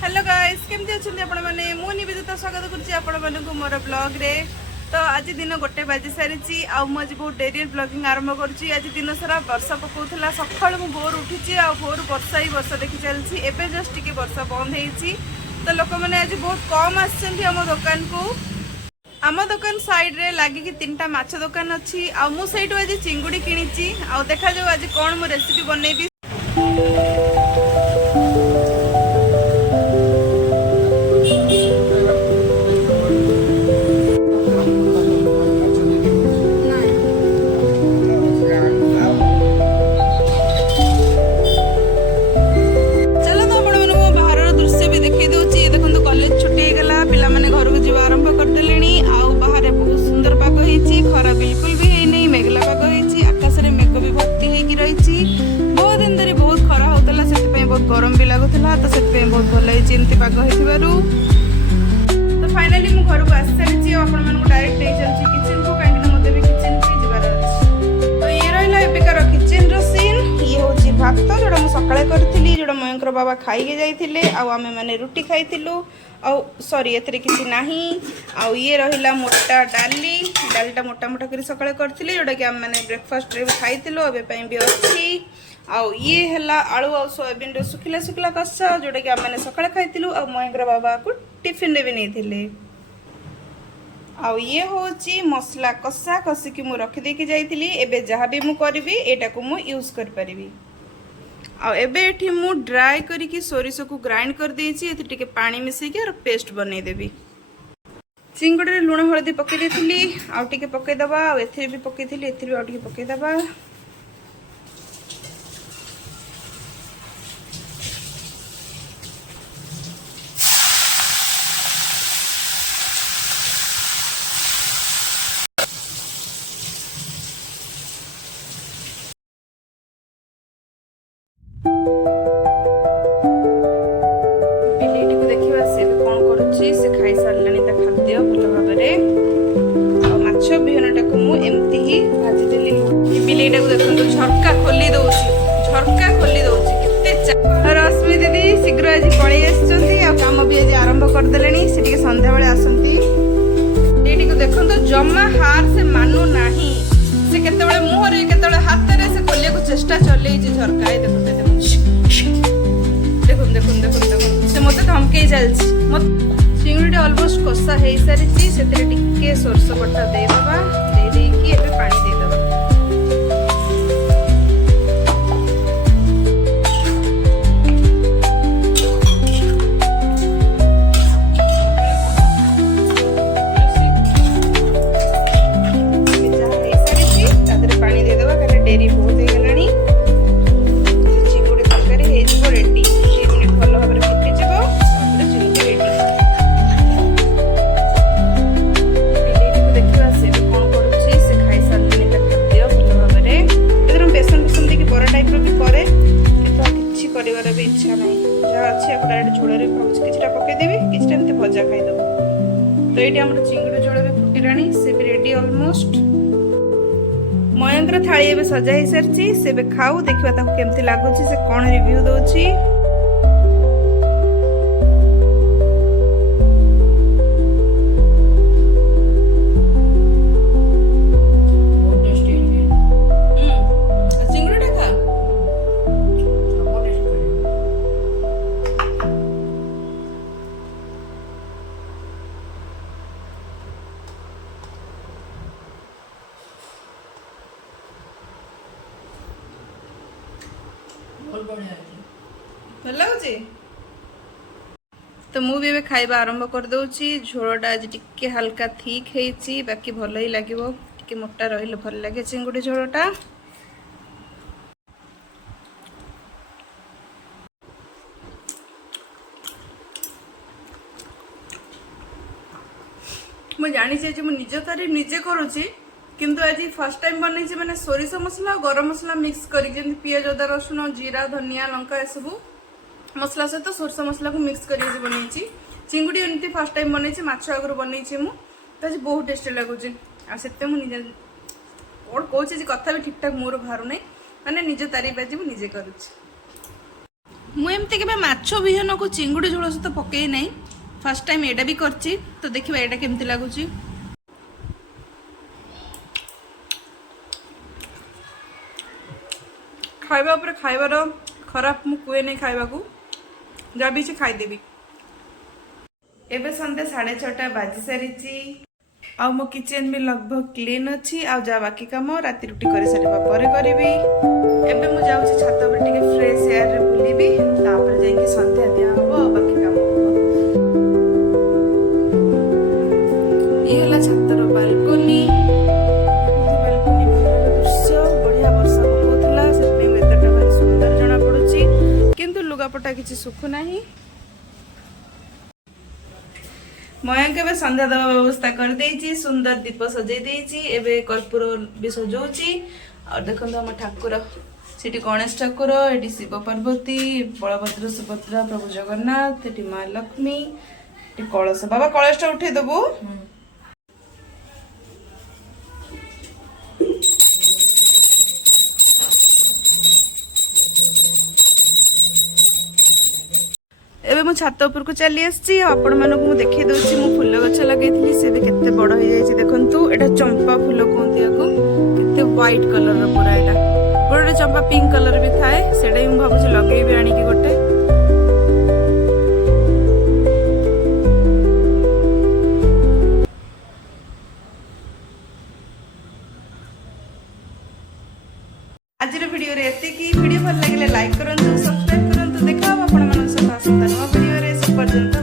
Hello guys केमती अच्छे आपण मैंने मु निवेदिता स्वागत करुँच मोर ब्लॉग रे। तो आज दिन गोटे बाजी सारी आज बहुत डेरी ब्लॉगिंग आरंभ करुँच। आज दिन सारा वर्षा पकाउला सका मुझे भोर उठी भोर वर्षा ही वर्षा देखी चलती एवं जस्ट टी वर्षा बंद हो। तो लोक मैंने आज बहुत कम आम दुकान को आम दुकान साइड रे लगिकी 3टा माछ दुकान अच्छी मुझे आज चिंगुड़ी किणी देखा जाऊ आज कौन मु रेसिपी बनैबी। खरा बिल्कुल भी है नहीं मेघला पाग होती आकाश में मेघ भी भर्ती होती बहुत दिन धरी बहुत खरा होता से बहुत गरम भी लगुला तो से बहुत भल होती पाग हो। तो फाइनाली मु घर को आसी सारी आपको डायरेक्ट नहीं चलती किचन को कहीं मत भी किचन को जबार अच्छे। तो ये रहा एबिकार किचन सीन ये हूँ भात जोड़ा मुझे सकाଳେ करी जोड़ा मयंकर बाबा खाई जाते आम मैंने रुटी खाई सॉरी एथरे किसी नाही आउ ये रहिला मोटा डालीटा मोटा मोटा कर सकाळे करथिली जोटा कि हम माने ब्रेकफास्ट रे खाइतिलो एबे पई भी अछि। आउ ये हला आलू आ सोयाबीन रे सुखिला सुखिला कसा जोटा कि हम माने सकाळे खाइतिलु आ महेंद्र बाबा को टिफिन रे भी नेथिले। आउ ये होची मसला कसा कसी कि मु रखि दे के जाइतिली एबे जहा भी मु करबी एटा को मु यूज कर परिबी। आ एबे एठी मु ड्राई करिकी सोरिस को ग्राइंड कर देछि एथि टिके पानी मिसैकी और पेस्ट बनै देबी। चिंगुड़ी रे लुण हळदी पके देथिली आ टिके पके दबा आ एथि भी पकेथिली एथि भी आ टिके पके दबा। बिलेटी को देखिबा से कोन करूची से खाई सारलानी ता खाद्य भल भाबरे आ माछ बिहनटा को मु एम्ति ही भाजी देली। ई बिलेटा को देखंतु झरका खोली दउची केते रश्मि दीदी शीघ्र आज पळी आछंती आ काम भी आज आरंभ कर देलेनी से टिके संध्या बेले आसंती। डीडी को देखंतु जम्मा हार से मानु नाही से केते बेले मुहर केते बेले हाथ रे से खोलिया को चेष्टा चलै जे झरका देखते देखुन से मत धमके चलछि चिंगुड़ी ऑलमोस्ट कषा हो सारी से टिके सोरस बटा दे दबा दे कि एबे पानी दे दबा। पानी दे दबा कारण डेरी बहुत हो गलानी चिंगुड़ी तरकारी हो रेडी 3 मिनिट भल भाव में फुटी जीव चिंगुड़ी रेडी। बिलेटी को देखिबा से कौन करूची से खाई सारलेनी ता खाद्य भल भाव में एदर बेसन बेसन देकी बड़ा टाइप रो भी करे कितो किछि करिवार भी इच्छा नै जा अछि आप डायरेक्ट झोल रे भाबुची किछटा पके देबी किछटा एमते भजा खाई दबो। तो एटी हमर चिंगुड़ी झोल भी फुटी रानी से भी रेडी ऑलमोस्ट। मयंकर थाली एबे सजा ही सरची से बे खाऊ देखिबा ताको केमती लागुची से कोन रिव्यू दोची। बहुत टेस्टी है चिंगुड़ी खा बहुत टेस्टी भल लगुची। तो मुझे भी खाइबा आरंभ कर दूची झोलटा आज टिके हल्का थिक है बाकी भल ही लगे टिके मोटा रही भल लगे चिंगुड़ी झोलटा। मुझे जानी मुझे निज तारीफ निजे करुँची किंतु आज फर्स्ट टाइम बनई मैंने सोरिष मसला और गरम मसला मिक्स कर पियाज अदा रसुण जीरा धनिया लंका ए सब मसला सहित सोरिष मसला को मिक्स कर बनई चिंगुड़ी एमती फर्स्ट टाइम बनई माछ आगुरी बनई तो आज बहुत टेस्टी लगुच आ मुझे कौन कौच कथा भी ठीक ठाक मोर बाहर ना मैंने निज तारीफ आज मुझे करुच्ची। ମୁଁ ଏମିତି କେବେ ମାଛ ବିହନକୁ ଚିଙ୍ଗୁଡ଼ି ଝୋଳ ସହିତ ପକେଇ ନାହିଁ, ଫାର୍ଷ୍ଟ ଟାଇମ୍ ଏଇଟା ବି କରିଛି। ତ ଦେଖିବା ଏଇଟା କେମିତି ଲାଗୁଛି। ଖାଇବା ଉପରେ ଖାଇବାର ଖରାପ ମୁଁ କୁହେ ନାହିଁ ଖାଇବାକୁ, ଯାହା ବି ଖାଇଦେବି। ଏବେ ସନ୍ଧ୍ୟା 6:30 ବାଜି ସାରିଛି ଆଉ ମୋ କିଚେନ୍ ବି लगभग କ୍ଲିନ୍ ଅଛି। ଆଉ ଯାହା ବାକି କାମ ରାତି ରୁଟି କରିସାରିବା ପରେ କରିବି। ଏବେ ମୁଁ ଯାଉଛି ଛାତ ଉପରେ ଟିକେ ଫ୍ରେଶ ଏୟାରରେ ବୁଲିବି, ତାପରେ ଯାଇକି ସନ୍ଧ୍ୟା ଦିଆହବ ଆଉ ବାକି କାମ ହବ। ଇଏ ହେଲା ଛାତର ବାଲକୋନି। ବାଲକୋନି ବାହାରର ଦୃଶ୍ୟ ବଢିଆ। ବର୍ଷା ପକଉଥିଲା, ସେଥିପାଇଁ ୱେଦରଟା ଭାରି ସୁନ୍ଦର ଜଣା ପଡୁଛି, କିନ୍ତୁ ଲୁଗାପଟା କିଛି ଶୁଖୁନାହିଁ। ମୟଙ୍କ ଏବେ ସନ୍ଧ୍ୟା ଦେବା ବ୍ୟବସ୍ଥା କରିଦେଇଛି, ସୁନ୍ଦର ଦୀପ ସଜେଇ ଦେଇଛି, ଏବେ କର୍ପୂର ବି ସଜଉଛି। ଆଉ ଦେଖନ୍ତୁ ଆମ ଠାକୁର, ସେଠି ଗଣେଶ ଠାକୁର, ଏଠି ଶିବ ପାର୍ବତୀ, ବଳଭଦ୍ର ସୁଭଦ୍ରା, ପ୍ରଭୁ ଜଗନ୍ନାଥ, ଏଠି ମା ଲକ୍ଷ୍ମୀ, ଏଠି କଳସ। ବାବା କଳସଟା ଉଠେଇ ଦବୁ। ଏବେ ମୁଁ ଛାତ ଉପରକୁ ଚାଲି ଆସିଛି। ଆପଣମାନଙ୍କୁ ମୁଁ ଦେଖେଇ ଦଉଛି ମୁଁ ଫୁଲ ଗଛ ଲଗେଇଥିଲି, ସେ ବି କେତେ ବଡ ହେଇଯାଇଛି ଦେଖନ୍ତୁ। ଏଟା ଚମ୍ପା ଫୁଲ କୁହନ୍ତି ୟାକୁ, କେତେ ହ୍ୱାଇଟ କଲରର ପୁରା। ଏଟା ଗୋଟେ ଚମ୍ପା ପିଙ୍କ କଲର ବି ଥାଏ, ସେଟା ବି ମୁଁ ଭାବୁଛି ଲଗେଇବି ଆଣିକି ଗୋଟେ। ଆଜିର ଭିଡିଓରେ ଏତିକି। ଭିଡିଓ ଭଲ ଲାଗିଲେ ଲାଇକ୍ କରନ୍ତୁ, ସବସ୍କ୍ରାଇବ କରନ୍ତୁ। ଦେଖା ହବ ଆପଣମାନଙ୍କ ସହିତ ଆସନ୍ତା ନୂଆ ଭିଡିଓରେ। ସେ ପର୍ଯ୍ୟନ୍ତ